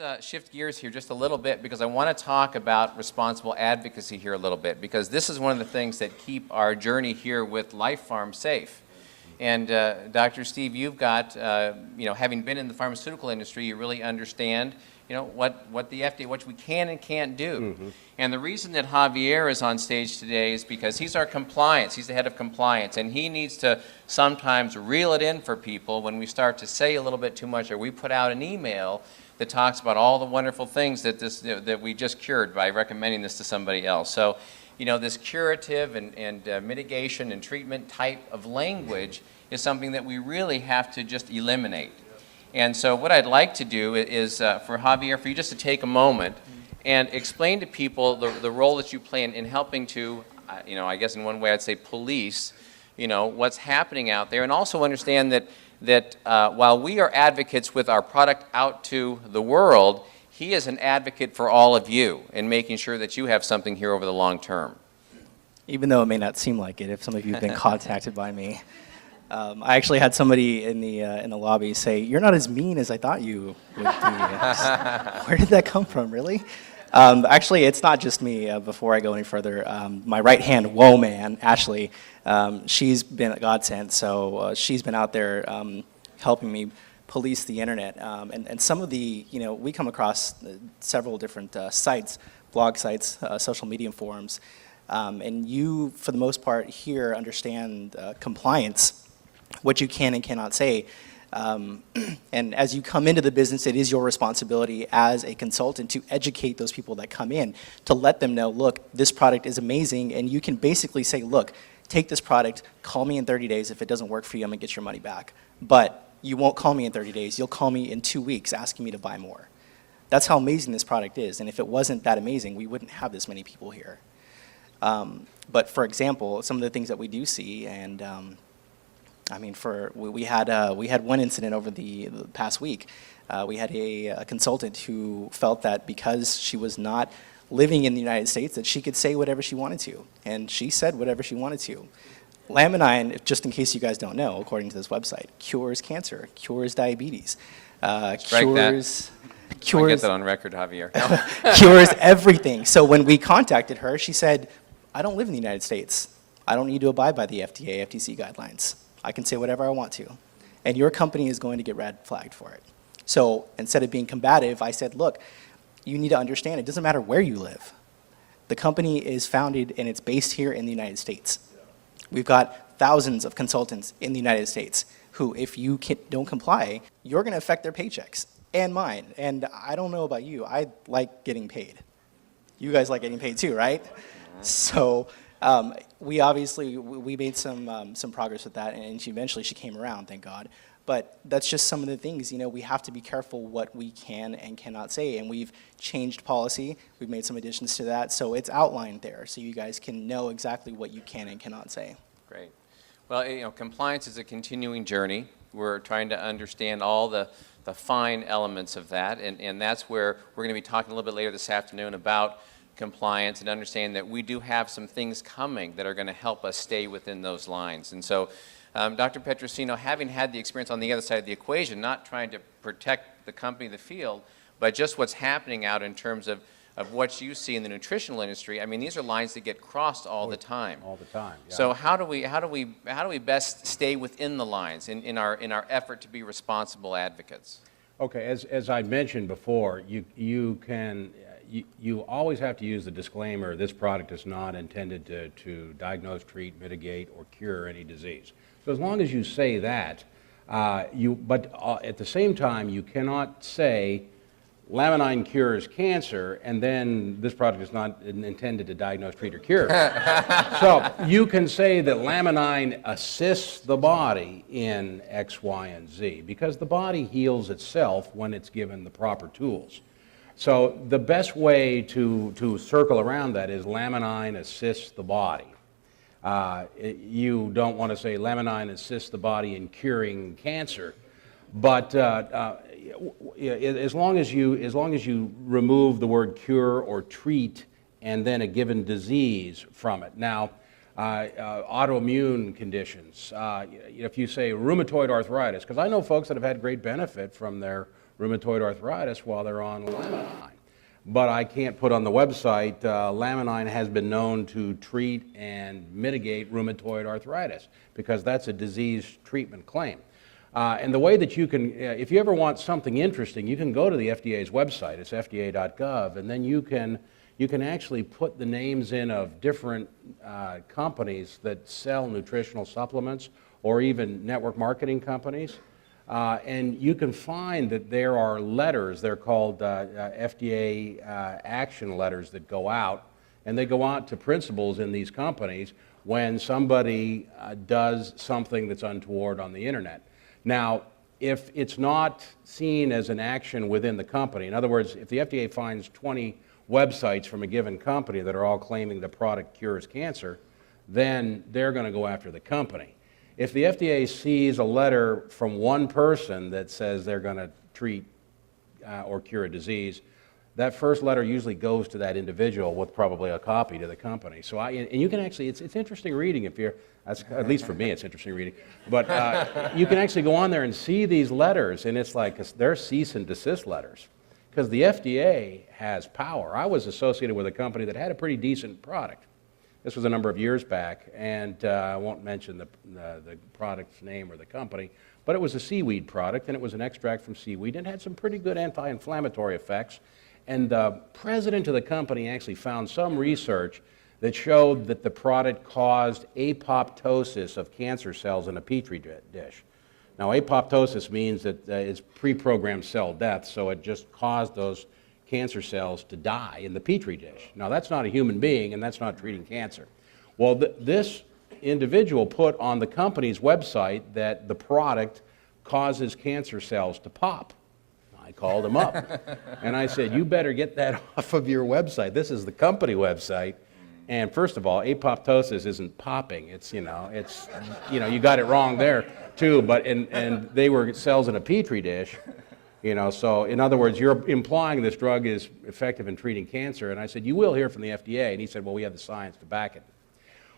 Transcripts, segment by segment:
let's shift gears here just a little bit because I want to talk about responsible advocacy here a little bit because this is one of the things that keep our journey here with Life Farm safe. And Dr. Steve, you've got, having been in the pharmaceutical industry, you really understand, what the FDA, what we can and can't do. Mm-hmm. And the reason that Javier is on stage today is because he's our compliance, he's the head of compliance, and he needs to sometimes reel it in for people when we start to say a little bit too much or we put out an email that talks about all the wonderful things that we just cured by recommending this to somebody else. So, this curative and mitigation and treatment type of language is something that we really have to just eliminate. And so what I'd like to do is for Javier, for you just to take a moment and explain to people the role that you play in helping to, I guess in one way I'd say police, what's happening out there, and also understand that while we are advocates with our product out to the world, he is an advocate for all of you in making sure that you have something here over the long term. Even though it may not seem like it, if some of you have been contacted by me. I actually had somebody in the lobby say, "You're not as mean as I thought you would be." Where did that come from, really? Actually, it's not just me. Before I go any further, my right-hand woe man, Ashley, she's been a godsend, so she's been out there helping me police the internet. And some of the, we come across several different sites, blog sites, social media forums, and you, for the most part, here understand compliance, what you can and cannot say. And as you come into the business, it is your responsibility as a consultant to educate those people that come in, to let them know, look, this product is amazing, and you can basically say, look, take this product, call me in 30 days. If it doesn't work for you, I'm gonna get your money back. But you won't call me in 30 days, you'll call me in 2 weeks asking me to buy more. That's how amazing this product is, and if it wasn't that amazing, we wouldn't have this many people here. But for example, some of the things that we do see, and we had one incident over the past week. We had a consultant who felt that because she was not living in the United States, that she could say whatever she wanted to, and she said whatever she wanted to. Laminine, just in case you guys don't know, according to this website, cures cancer, cures diabetes, cures. I'll get that on record, Javier. Cures everything. So when we contacted her, she said, I don't live in the United States. I don't need to abide by the FDA, FTC guidelines. I can say whatever I want to. And your company is going to get red flagged for it. So instead of being combative, I said, look, you need to understand it doesn't matter where you live. The company is founded and it's based here in the United States. We've got thousands of consultants in the United States who, if you don't comply, you're going to affect their paychecks and mine. And I don't know about you. I like getting paid. You guys like getting paid too, right? So we obviously made some progress with that, and eventually she came around, thank God. But that's just some of the things, we have to be careful what we can and cannot say, and we've changed policy. We've made some additions to that, so it's outlined there, so you guys can know exactly what you can and cannot say. Great. Well, compliance is a continuing journey. We're trying to understand all the fine elements of that, and that's where we're going to be talking a little bit later this afternoon about compliance and understand that we do have some things coming that are going to help us stay within those lines. And so, Dr. Petrosino, having had the experience on the other side of the equation, not trying to protect the company, the field, but just what's happening out in terms of what you see in the nutritional industry. I mean, these are lines that get crossed all the time. All the time. Yeah. So how do we best stay within the lines in our effort to be responsible advocates? Okay, as I mentioned before, you always have to use the disclaimer, this product is not intended to diagnose, treat, mitigate, or cure any disease. So as long as you say that, but at the same time, you cannot say Laminine cures cancer, and then this product is not intended to diagnose, treat, or cure. So you can say that Laminine assists the body in X, Y, and Z, because the body heals itself when it's given the proper tools. So the best way to circle around that is Laminine assists the body. You don't want to say Laminine assists the body in curing cancer, but as long as you remove the word cure or treat and then a given disease from it. Now, autoimmune conditions, if you say rheumatoid arthritis, because I know folks that have had great benefit from their rheumatoid arthritis while they're on Laminine. But I can't put on the website, Laminine has been known to treat and mitigate rheumatoid arthritis, because that's a disease treatment claim. And the way that you can, if you ever want something interesting, you can go to the FDA's website, it's fda.gov, and then you can actually put the names in of different companies that sell nutritional supplements, or even network marketing companies. And you can find that there are letters, they're called FDA action letters, that go out, and they go out to principals in these companies when somebody does something that's untoward on the internet. Now, if it's not seen as an action within the company, in other words, if the FDA finds 20 websites from a given company that are all claiming the product cures cancer, then they're going to go after the company. If the FDA sees a letter from one person that says they're going to treat or cure a disease, that first letter usually goes to that individual with probably a copy to the company. So and you can actually, it's interesting reading if you're, at least for me it's interesting reading, but you can actually go on there and see these letters, and it's like they're cease and desist letters, because the FDA has power. I was associated with a company that had a pretty decent product. This was a number of years back, and I won't mention the product's name or the company, but it was a seaweed product, and it was an extract from seaweed, and it had some pretty good anti-inflammatory effects. And the president of the company actually found some research that showed that the product caused apoptosis of cancer cells in a petri dish. Now, apoptosis means that it's pre-programmed cell death, so it just caused those cancer cells to die in the petri dish. Now, that's not a human being, and that's not treating cancer. Well, this individual put on the company's website that the product causes cancer cells to pop. I called him up, and I said, you better get that off of your website. This is the company website. And first of all, apoptosis isn't popping. It's, you got it wrong there, too. But, and they were cells in a petri dish. So in other words, you're implying this drug is effective in treating cancer. And I said, you will hear from the FDA. And he said, well, we have the science to back it.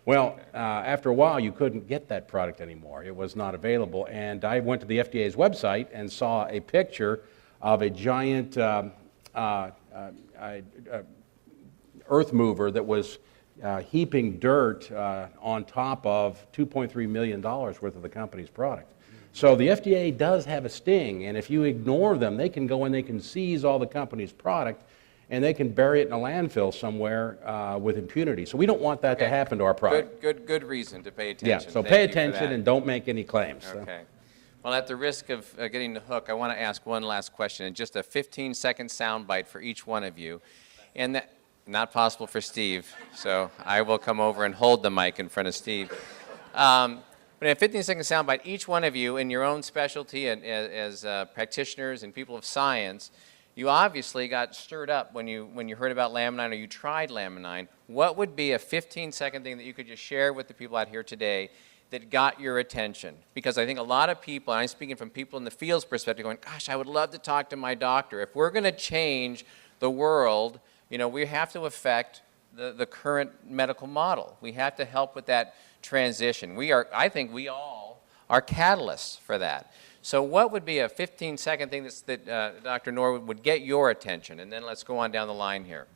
Well, after a while, you couldn't get that product anymore. It was not available. And I went to the FDA's website and saw a picture of a giant earth mover that was heaping dirt on top of $2.3 million worth of the company's product. So the FDA does have a sting, and if you ignore them, they can go and they can seize all the company's product, and they can bury it in a landfill somewhere with impunity. So we don't want that to happen to our product. Good reason to pay attention. Yeah, so pay attention and don't make any claims. Okay. So. Well, at the risk of getting the hook, I want to ask one last question, and just a 15-second soundbite for each one of you. And that, not possible for Steve, so I will come over and hold the mic in front of Steve. But in a 15-second soundbite, each one of you in your own specialty and as practitioners and people of science, you obviously got stirred up when you heard about Laminine or you tried Laminine. What would be a 15-second thing that you could just share with the people out here today that got your attention? Because I think a lot of people, and I'm speaking from people in the field's perspective, going, gosh, I would love to talk to my doctor. If we're going to change the world, we have to affect the current medical model. We have to help with that transition. I think we all are catalysts for that. So what would be a 15-second thing that Dr. Norwood would get your attention? And then let's go on down the line here.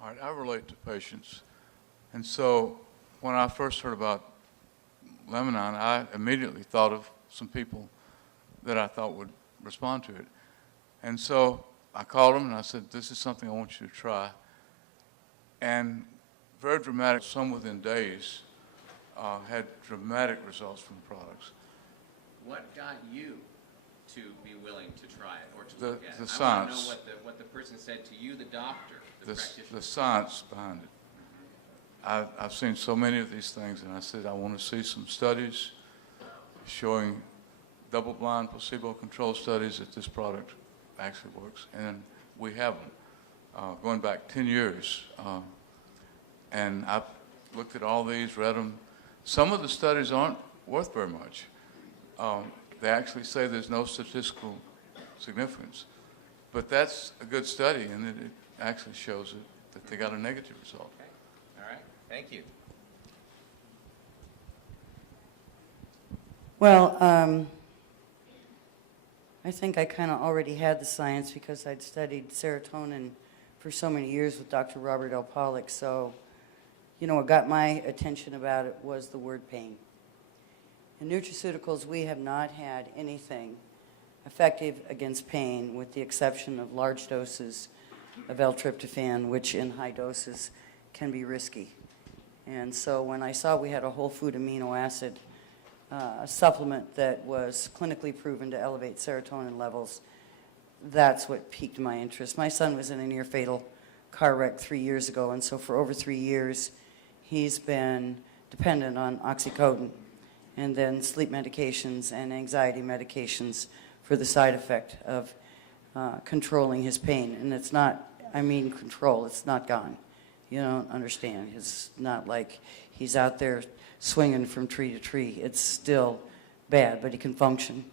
All right, I relate to patients. And so when I first heard about Laminine, I immediately thought of some people that I thought would respond to it. And so I called them and I said, this is something I want you to try. And very dramatic, some within days, had dramatic results from the products. What got you to be willing to try it or to look at it? The science. I want to know what the person said to you, the doctor, the practitioner. The science behind it. I've seen so many of these things, and I said I want to see some studies showing double-blind, placebo-controlled studies that this product actually works, and we have them going back 10 years. And I've looked at all these, read them. Some of the studies aren't worth very much. They actually say there's no statistical significance. But that's a good study, and it actually shows that they got a negative result. Okay. All right. Thank you. Well, I think I kind of already had the science because I'd studied serotonin for so many years with Dr. Robert L. Pollack. So, you know, what got my attention about it was the word pain. In nutraceuticals, we have not had anything effective against pain with the exception of large doses of L-tryptophan, which in high doses can be risky. And so when I saw we had a whole food amino acid supplement that was clinically proven to elevate serotonin levels, that's what piqued my interest. My son was in a near fatal car wreck 3 years ago, and so for over 3 years he's been dependent on oxycodone and then sleep medications and anxiety medications for the side effect of controlling his pain. And it's not, I mean control, it's not gone. You don't understand. It's not like he's out there swinging from tree to tree. It's still bad, but he can function.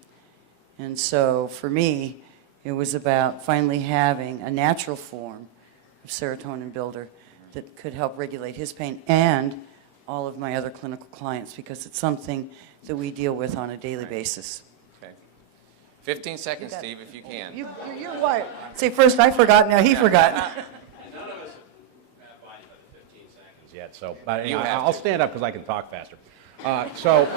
And so for me, it was about finally having a natural form of serotonin builder that could help regulate his pain and all of my other clinical clients, because it's something that we deal with on a daily basis. Okay. 15 seconds, Steve, if you can. You're what? Say first I forgot, now he forgot. Yet, so but You anyway, have I'll to. stand up because I can talk faster. So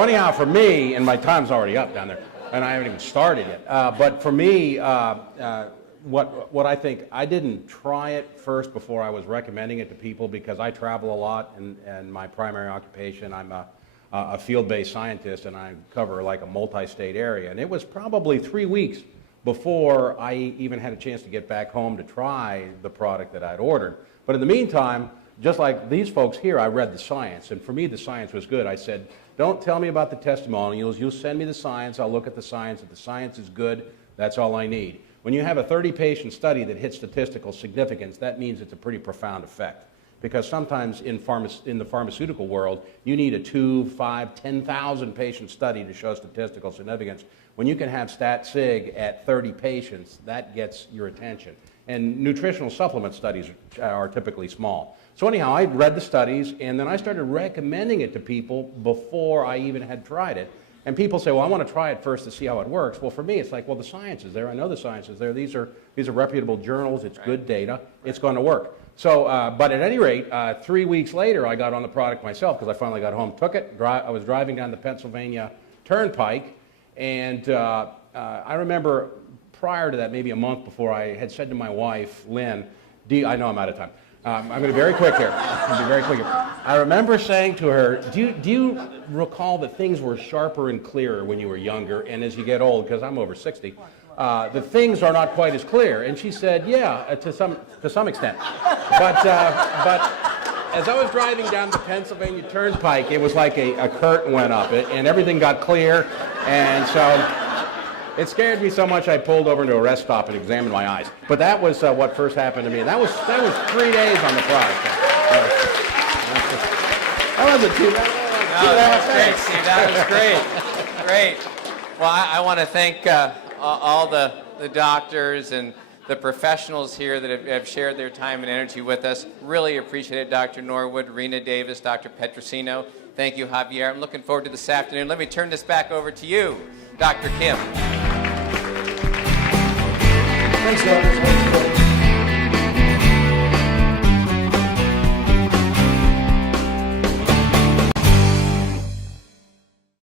anyhow, for me, and my time's already up down there, and I haven't even started yet. But for me, what I think, I didn't try it first before I was recommending it to people because I travel a lot, and my primary occupation, I'm a field-based scientist, and I cover like a multi-state area. And it was probably 3 weeks before I even had a chance to get back home to try the product that I'd ordered. But in the meantime, just like these folks here, I read the science, and for me the science was good. I said, don't tell me about the testimonials, you'll send me the science, I'll look at the science. If the science is good, that's all I need. When you have a 30-patient study that hits statistical significance, that means it's a pretty profound effect. Because sometimes in the pharmaceutical world, you need a 2, 5, 10,000 patient study to show statistical significance. When you can have stat sig at 30 patients, that gets your attention. And nutritional supplement studies are typically small. So anyhow, I read the studies, and then I started recommending it to people before I even had tried it. And people say, well, I want to try it first to see how it works. Well, for me, it's like, well, the science is there. I know the science is there. These are reputable journals. It's good data. It's going to work. So, but at any rate, 3 weeks later, I got on the product myself because I finally got home, took it. I was driving down the Pennsylvania Turnpike, and I remember prior to that, maybe a month before, I had said to my wife, Lynn, I know I'm out of time. I'm going to be very quick here. I remember saying to her, do you recall that things were sharper and clearer when you were younger, and as you get old, because I'm over 60, the things are not quite as clear? And she said, yeah, to some extent. But as I was driving down the Pennsylvania Turnpike, it was like a curtain went up, and everything got clear, and so it scared me so much I pulled over into a rest stop and examined my eyes. But that was what first happened to me. And that was 3 days on the product. That wasn't too bad. No, that was great, Steve. That was great. Great. Well, I want to thank all the doctors and the professionals here that have shared their time and energy with us. Really appreciate it, Dr. Norwood, Rena Davis, Dr. Petrosino. Thank you, Javier. I'm looking forward to this afternoon. Let me turn this back over to you, Dr. Kim. Thanks, Dr.